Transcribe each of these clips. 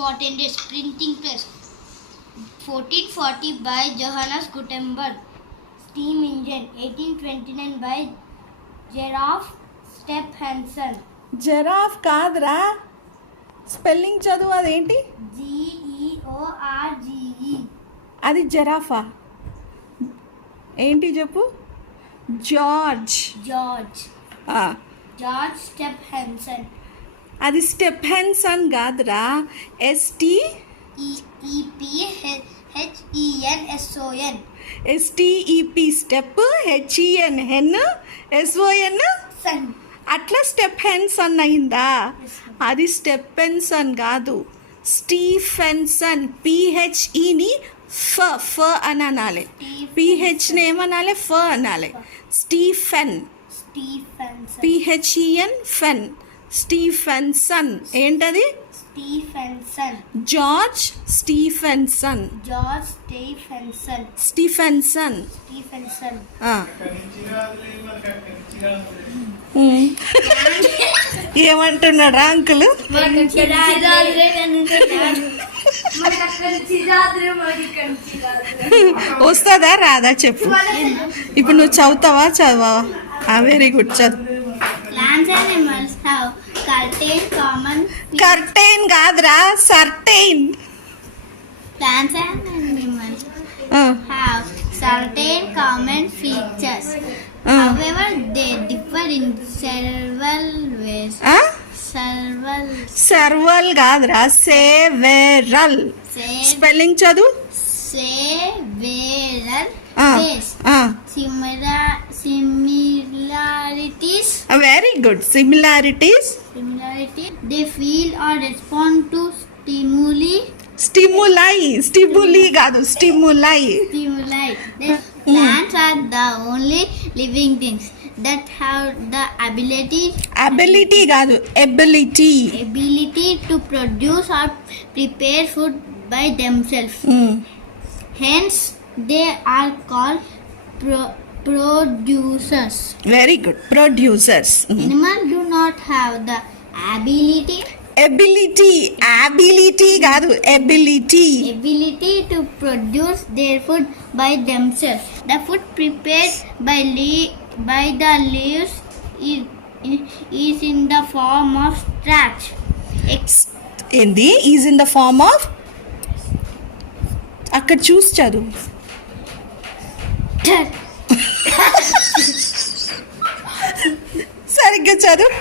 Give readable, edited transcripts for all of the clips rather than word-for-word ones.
important dates. Printing press 1440 by Johannes Gutenberg. Steam engine 1829 by Gerolf Stephenson. జెరాఫ్ కాదురా, spelling చదువు. అదేంటి? GEORGE. అది జెరాఫా? ఏంటి చెప్పు. జార్జ్. George Stephenson. అది స్టెఫెన్సన్ కాదురా. STEPHENSON. STEP step, HENSON. Son. అట్లా స్టెఫెన్సన్ అయిందా? అది స్టెఫెన్సన్ కాదు, స్టీఫెన్సన్. PHEని ఫ అని అనాలి, PHని ఏమనాలి? ఫ అనాలి. Stephen, PHEN ఫెన్. స్టీఫెన్సన్ ఏంటది? Stephenson. George Stephenson. George Stephenson. Stephenson. ఏమంటున్నాడు అంకుల్? వస్తుందా రాదా చెప్పు. ఇప్పుడు నువ్వు చదవవా? వెరీ గుడ్, చదువు. Plants and animals have certain common curtain కాదురా, certain. Plants and animals have certain common features. However, they differ in several ways. Serval కాదురా, several. Spelling చదువు. Several ways. Similarities. Very good. Similarities. They feel or respond to stimuli. స్టిములీ కాదు, stimuli. The plants are the only living things that have the ability కాదు, ability to produce or prepare food by themselves. Hence, they are called producers. Very good, producers. Animals do not have the ability కాదు, ability to produce their food by themselves. The food prepared by the leaves is in the form of starch. ఏంది? Is in the form of. అక్కడ చూసి చదువు. సరిగ్గా చదువు.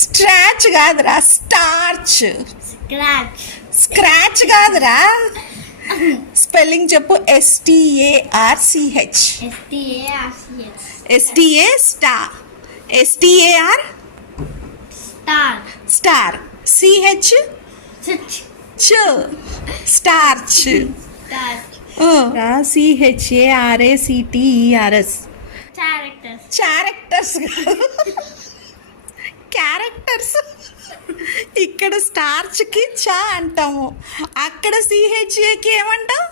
స్ట్రాచ్ కాదురా, starch. Scratch కాదురా. స్పెల్లింగ్ చెప్పు. STARCH. STAR star. CH starch. CHARACTERS. Characters. Characters. ఇక్కడ స్టార్చ్కి చా అంటాము, అక్కడ CHAకి ఏమంటాం?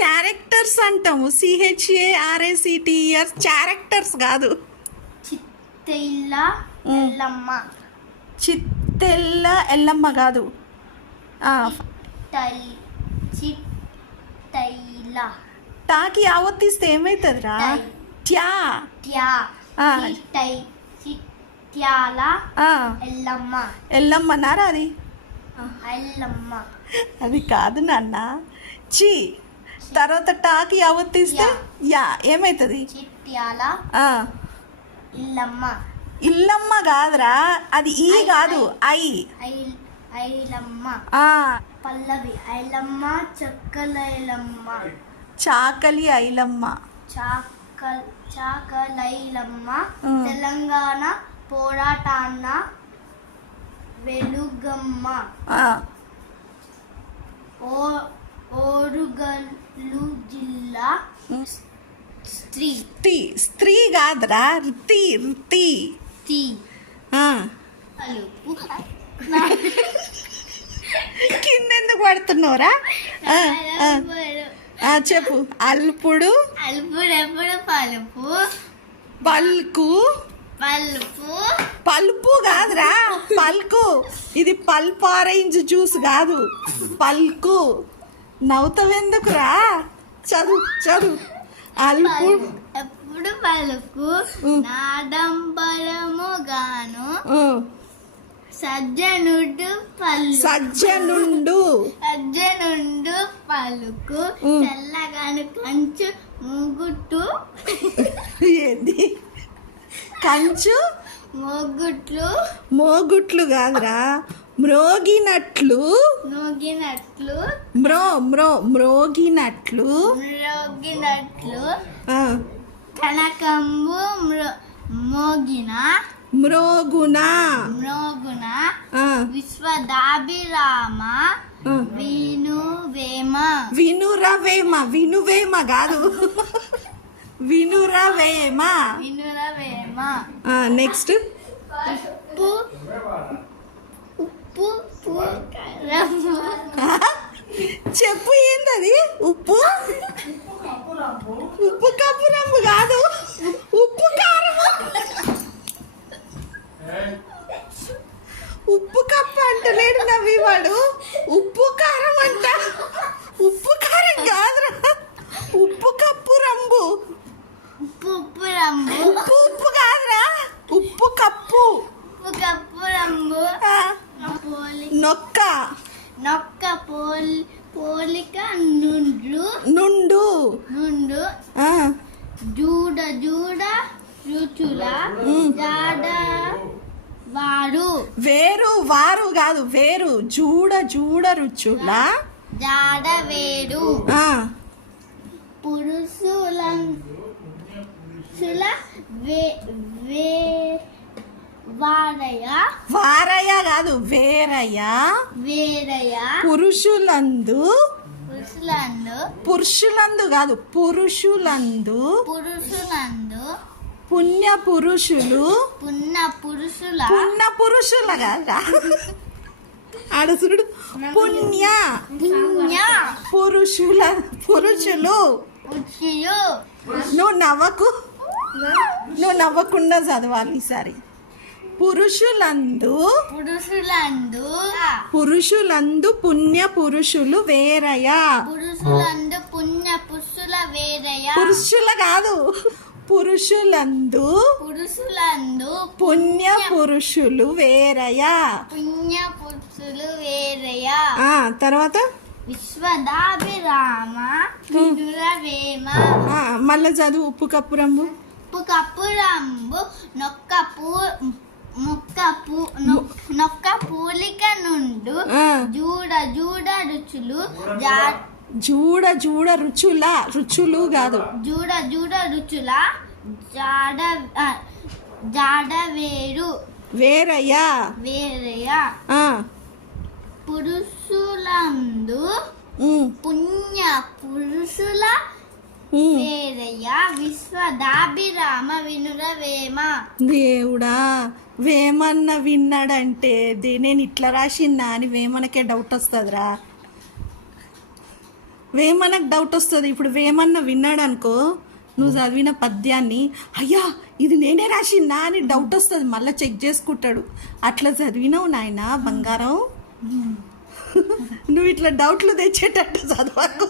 క్యారెక్టర్స్ అంటాము. CHARACTERS. క్యారెక్టర్స్ కాదు. చిత్తెల్ల ఎల్లమ్మ కాదు. టాకి యావత్తిస్తే ఏమవుతుందిరా? ట్యా. ఎల్లమ్మనారా? అది అది కాదు నాన్న. చి తర్వాత టాకి యావత్తిస్తే యా ఏమవుతుంది? ఇల్లమ్మ కాదురా, అది ఈ కాదు, ఐ. పల్లవి ఐలమ్మ, చక్కలైలమ్మ, చాకలి ఐలమ్మ, చాకలైలమ్మ. తెలంగాణ పోరాటాన్న వెలుగమ్మ. ఓరుగల్లు జిల్లా స్త్రీ కాదురా, రుతి. కిందెందుకు పడుతున్నావురా? చెప్పు. అల్పుడు, ఎప్పుడు పలుపు, పల్కు, పల్పు పల్పు కాదురా, పల్కు. ఇది పల్ప్ ఆరెంజ్ జ్యూస్ కాదు, పల్కు. నవ్వుతావెందుకురా? చదువు. అల్పు ఎప్పుడు పలుకు నాడంబరము గాను సజ్జనుడు సజ్జనుండు పలుకు తెల్లగాను కంచు ముగుట్టు ఏంది? కంచు మోగుట్లు కాదురా, మ్రోగినట్లు మ్రోగినట్లు కనకంబు మ్రోగున విశ్వదాభిరామ వినురవేమ కాదు, వినురవేమ. నెక్స్ట్ ఉప్పు చెప్పు, ఏందది? ఉప్పు కప్పు రంగు కాదు, ఉప్పు కారం. ఉప్పు కప్పు అంటలేడు నవ్వివాడు, ఉప్పు కారం అంట. ఉప్పు కారం కాదురా, ఉప్పు కప్పు రంబు. ఉప్పు కాదురా, ఉప్పు కప్పు రంబు నొక్క పోలిక నుండు జూడ రుచుల జాడ వారు కాదు, వేరు. జూడ రుచుల జాడ వేరు పురుషుల వారయ కాదు, వేరయ. పురుషులందు కాదు, పురుషులందు పుణ్య పురుషుల కాదా ఆడసుడు. పుణ్య పురుషులు. నువ్వు నవ్వకుండా చదవాలి ఈసారి. పురుషులందు పుణ్య పురుషులు వేరయా. పురుషుల కాదు, పురుషులందు పుణ్య పురుషులు వేరయా. తర్వాత విశ్వదాభిరామ మళ్ళా చదువు. ఉప్పు కప్పు రంబు నొక్క పూలిక నుండు జూడ రుచులు రుచులు కాదు, జూడ రుచుల జాడ వేరయ్యా. పురుషులందు పుణ్య పురుషుల వేరయ్యా. విశ్వదాభిరామ వినురవేమ. దేవుడా, వేమన్న విన్నాడంటే నేను ఇట్లా రాసిన్నా అని వేమనకే డౌట్ వస్తుందిరా. వేమనకు డౌట్ వస్తుంది. ఇప్పుడు వేమన్న విన్నాడు అనుకో, నువ్వు చదివిన పద్యాన్ని, అయ్యా ఇది నేనే రాసిన్నా అని డౌట్ వస్తుంది. మళ్ళీ చెక్ చేసుకుంటాడు. అట్లా చదివినావు నాయన బంగారం. నువ్వు ఇట్లా డౌట్లు తెచ్చేటట్టు చదవకు.